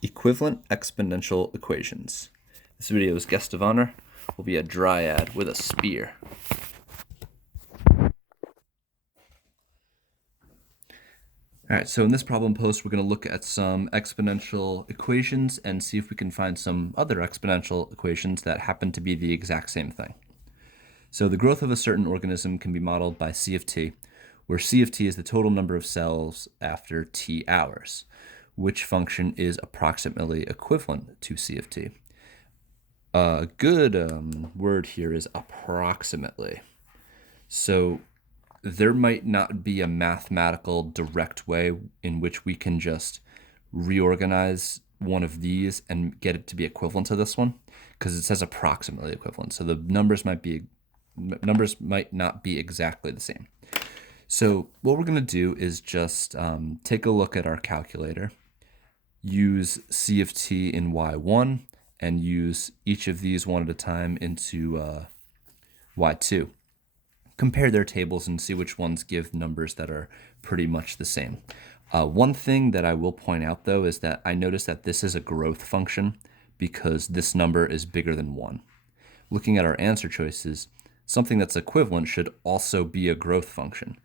Equivalent exponential equations. This video's guest of honor will be a dryad with a spear. All right, so in this problem post, we're going to look at some exponential equations and see if we can find some other exponential equations that happen to be the exact same thing. So the growth of a certain organism can be modeled by C of t, where C of t is the total number of cells after t hours, which function is approximately equivalent to C of t. A good word here is approximately. So there might not be a mathematical direct way in which we can just reorganize one of these and get it to be equivalent to this one, because it says approximately equivalent. So the numbers might not be exactly the same. So what we're going to do is just take a look at our calculator, use C of t in y1, and use each of these one at a time into y2. Compare their tables and see which ones give numbers that are pretty much the same. One thing that I will point out, though, is that I noticed that this is a growth function because this number is bigger than 1. Looking at our answer choices, something that's equivalent should also be a growth function.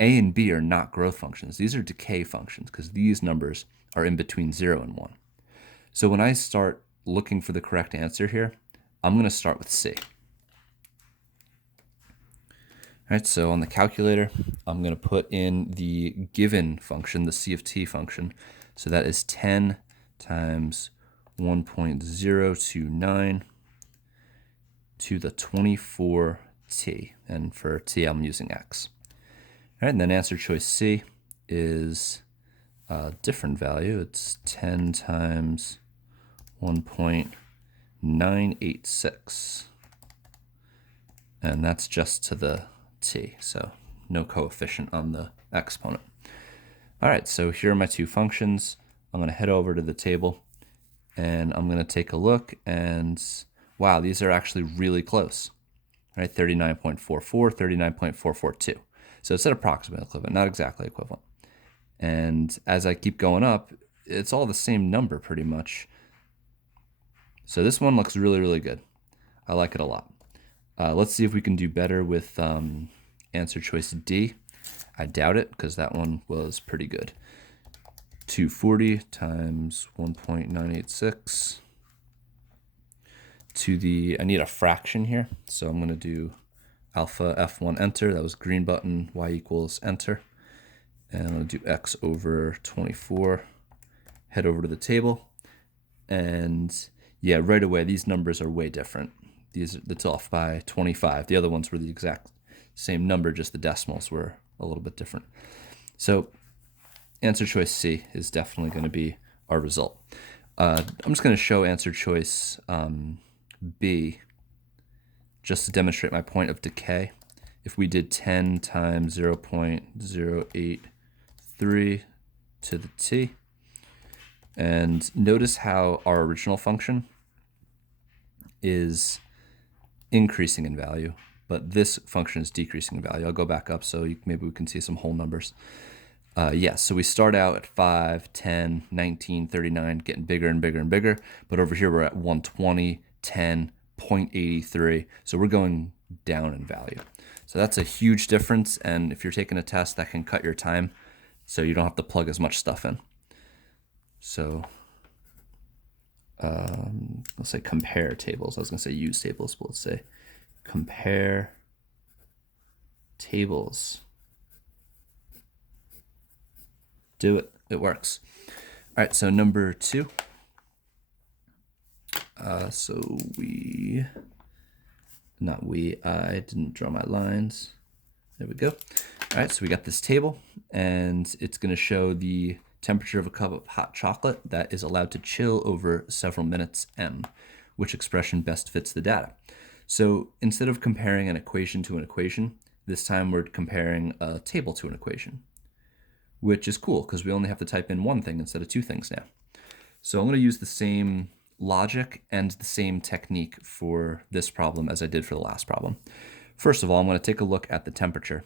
A and B are not growth functions. These are decay functions because these numbers are in between 0 and 1. So when I start looking for the correct answer here, I'm going to start with C. All right, so on the calculator, I'm going to put in the given function, the C of t function. So that is 10 times 1.029 to the 24t. And for t, I'm using x. All right, and then answer choice C is a different value. It's 10 times 1.986. And that's just to the t, so no coefficient on the exponent. All right, so here are my two functions. I'm going to head over to the table, and I'm going to take a look, and wow, these are actually really close. All right, 39.44, 39.442. So it's an approximate equivalent, not exactly equivalent. And as I keep going up, it's all the same number pretty much. So this one looks really, really good. I like it a lot. Let's see if we can do better with answer choice D. I doubt it because that one was pretty good. 240 times 1.986 to the, I need a fraction here. So I'm going to do alpha F1 enter. That was green button, y equals enter. And I'm going to do x over 24. Head over to the table. And yeah, right away, these numbers are way different. It's off by 25. The other ones were the exact same number, just the decimals were a little bit different. So answer choice C is definitely going to be our result. I'm just going to show answer choice B just to demonstrate my point of decay. If we did 10 times 0.083 to the t, and notice how our original function is increasing in value, but this function is decreasing in value. I'll go back up so maybe we can see some whole numbers. Yes, so we start out at 5, 10, 19, 39, getting bigger and bigger and bigger, but over here we're at 120, 10, 0.83, so we're going down in value. So that's a huge difference, and if you're taking a test, that can cut your time, so you don't have to plug as much stuff in. So let's say compare tables. I was going to say use tables, but let's say compare tables. Do it. It works. All right, so number 2. I didn't draw my lines. There we go. All right, so we got this table, and it's going to show the temperature of a cup of hot chocolate that is allowed to chill over several minutes m, which expression best fits the data. So instead of comparing an equation to an equation, this time we're comparing a table to an equation, which is cool because we only have to type in one thing instead of two things now. So I'm going to use the same logic and the same technique for this problem as I did for the last problem. First of all, I'm going to take a look at the temperature,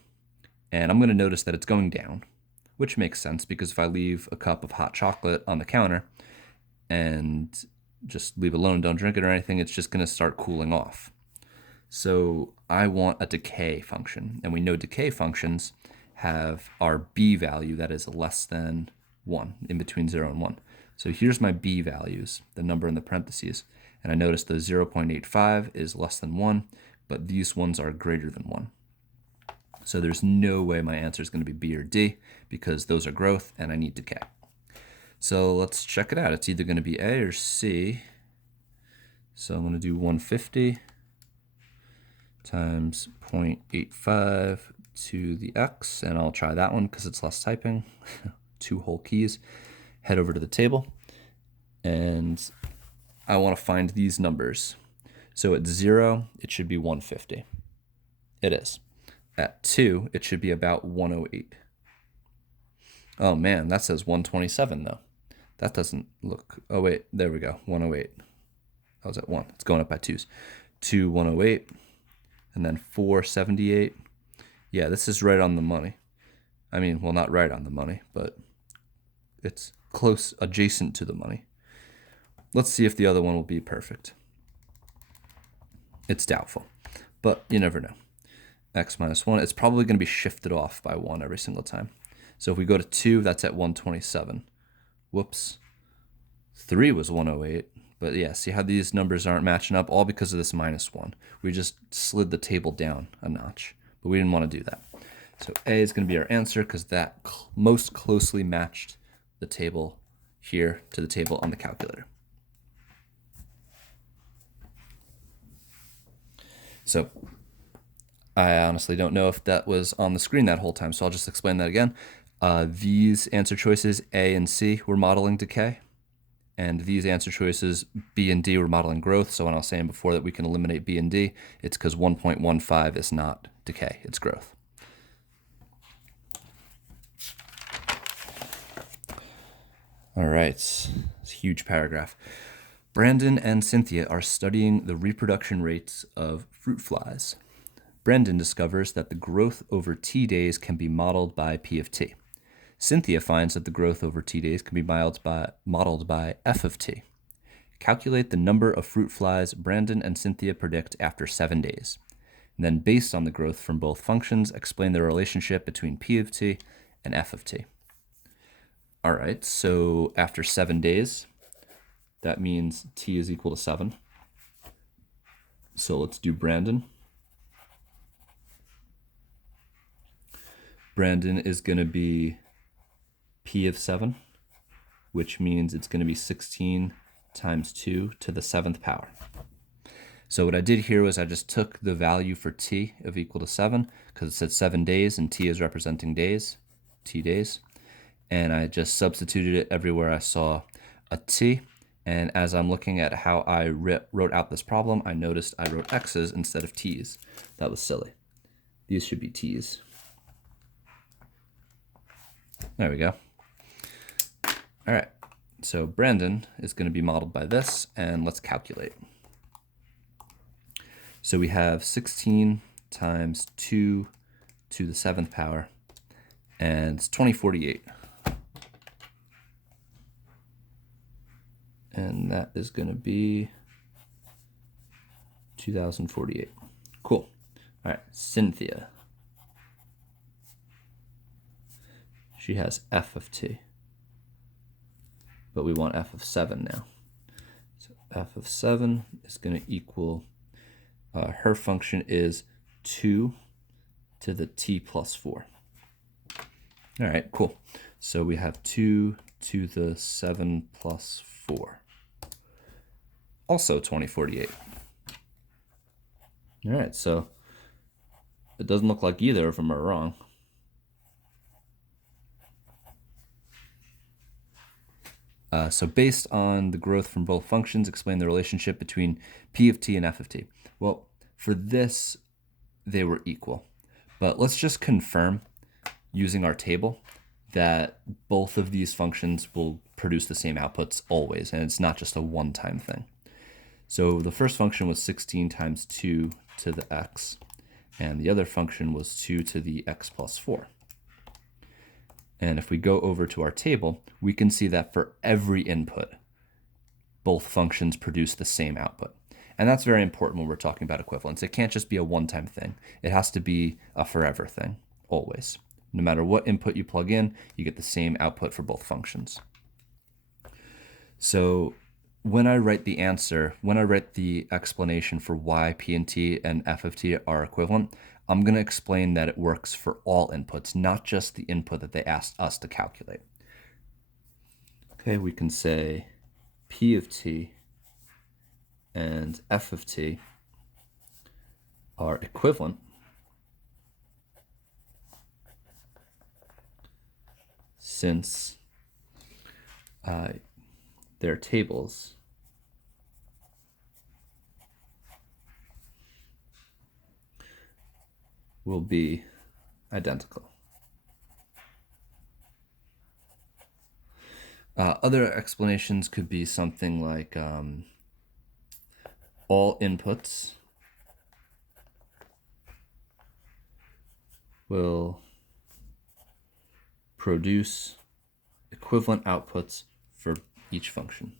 and I'm going to notice that it's going down, which makes sense because if I leave a cup of hot chocolate on the counter, and just leave it alone, don't drink it or anything, it's just going to start cooling off. So I want a decay function, and we know decay functions have our b value that is less than 1, in between 0 and 1. So here's my b values, the number in the parentheses, and I notice the 0.85 is less than 1, but these ones are greater than 1. So there's no way my answer is going to be b or d, because those are growth and I need decay. So let's check it out. It's either going to be A or C. So I'm going to do 150 times 0.85 to the x, and I'll try that one because it's less typing. 2 whole keys. Head over to the table, and I want to find these numbers. So at 0, it should be 150. It is. At 2, it should be about 108. Oh man, that says 127 though. That doesn't look, oh wait, there we go, 108. I was at 1, it's going up by 2s. 2, 108, and then 478. Yeah, this is right on the money. I mean, well, not right on the money, but it's close, adjacent to the money. Let's see if the other one will be perfect. It's doubtful, but you never know. X minus 1, it's probably going to be shifted off by 1 every single time. So if we go to 2, that's at 127. Whoops. 3 was 108. But yeah, see how these numbers aren't matching up? All because of this minus 1. We just slid the table down a notch, but we didn't want to do that. So A is going to be our answer because that most closely matched the table here to the table on the calculator. So I honestly don't know if that was on the screen that whole time, so I'll just explain that again. These answer choices, A and C, were modeling decay. And these answer choices, B and D, were modeling growth. So when I was saying before that we can eliminate B and D, it's because 1.15 is not decay, it's growth. All right, it's a huge paragraph. Brandon and Cynthia are studying the reproduction rates of fruit flies. Brandon discovers that the growth over T days can be modeled by P of T. Cynthia finds that the growth over T days can be modeled by F of T. Calculate the number of fruit flies Brandon and Cynthia predict after 7 days. And then, based on the growth from both functions, explain the relationship between P of T and F of T. All right, so after 7 days, that means T is equal to 7. So let's do Brandon. Brandon is going to be P of 7, which means it's going to be 16 times 2 to the 7th power. So what I did here was I just took the value for T of equal to 7, because it said 7 days, and T is representing days, T days, and I just substituted it everywhere I saw a T. And as I'm looking at how I wrote out this problem, I noticed I wrote X's instead of T's. That was silly. These should be T's. There we go. All right, so Brandon is going to be modeled by this, and let's calculate. So we have 16 times 2 to the 7th power, and it's 2048. And that is going to be 2048. Cool. All right, Cynthia. She has F of T. But we want F of 7 now. So F of 7 is going to equal, her function is 2 to the T plus 4. All right, cool. So we have 2 to the 7 plus 4. Also 2048. All right, so it doesn't look like either of them are wrong. So based on the growth from both functions, explain the relationship between P of T and F of T. Well, for this, they were equal. But let's just confirm, using our table, that both of these functions will produce the same outputs always, and it's not just a one-time thing. So the first function was 16 times 2 to the x, and the other function was 2 to the x plus 4. And if we go over to our table, we can see that for every input, both functions produce the same output. And that's very important when we're talking about equivalence. It can't just be a one-time thing. It has to be a forever thing, always. No matter what input you plug in, you get the same output for both functions. So when I write the answer, when I write the explanation for why P and T and F of T are equivalent, I'm going to explain that it works for all inputs, not just the input that they asked us to calculate. Okay, we can say P of T and F of T are equivalent since their tables will be identical. Other explanations could be something like all inputs will produce equivalent outputs for each function,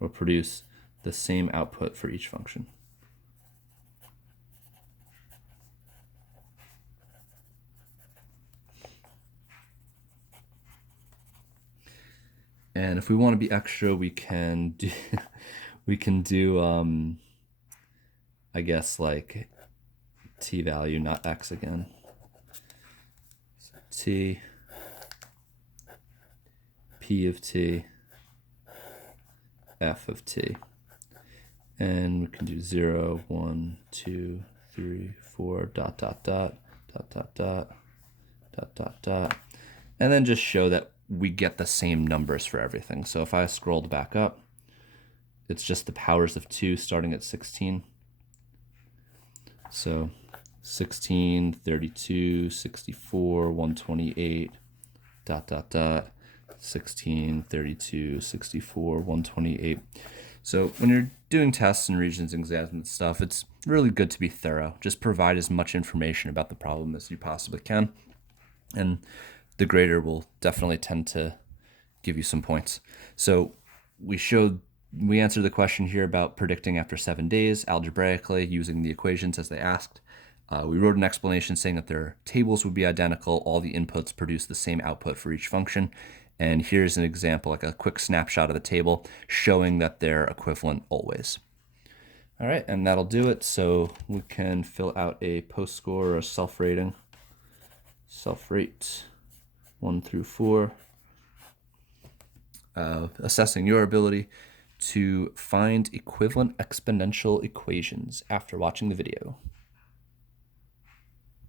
or produce the same output for each function. And if we want to be extra, we can do I guess like t value, not x again. So t, p of t, f of t. And we can do 0, 1, 2, 3, 4, dot, dot, dot, dot, dot, dot, dot, dot, dot. And then just show that we get the same numbers for everything. So if I scrolled back up, it's just the powers of 2 starting at 16. So 16, 32, 64, 128, dot, dot, dot, 16, 32, 64, 128. So when you're doing tests and regions and exams and stuff, it's really good to be thorough. Just provide as much information about the problem as you possibly can. And the grader will definitely tend to give you some points. So we answered the question here about predicting after 7 days algebraically using the equations as they asked. We wrote an explanation saying that their tables would be identical. All the inputs produce the same output for each function. And here's an example, like a quick snapshot of the table showing that they're equivalent always. All right, and that'll do it. So we can fill out a post score or a self-rating. Self-rate 1 through 4. Assessing your ability to find equivalent exponential equations after watching the video.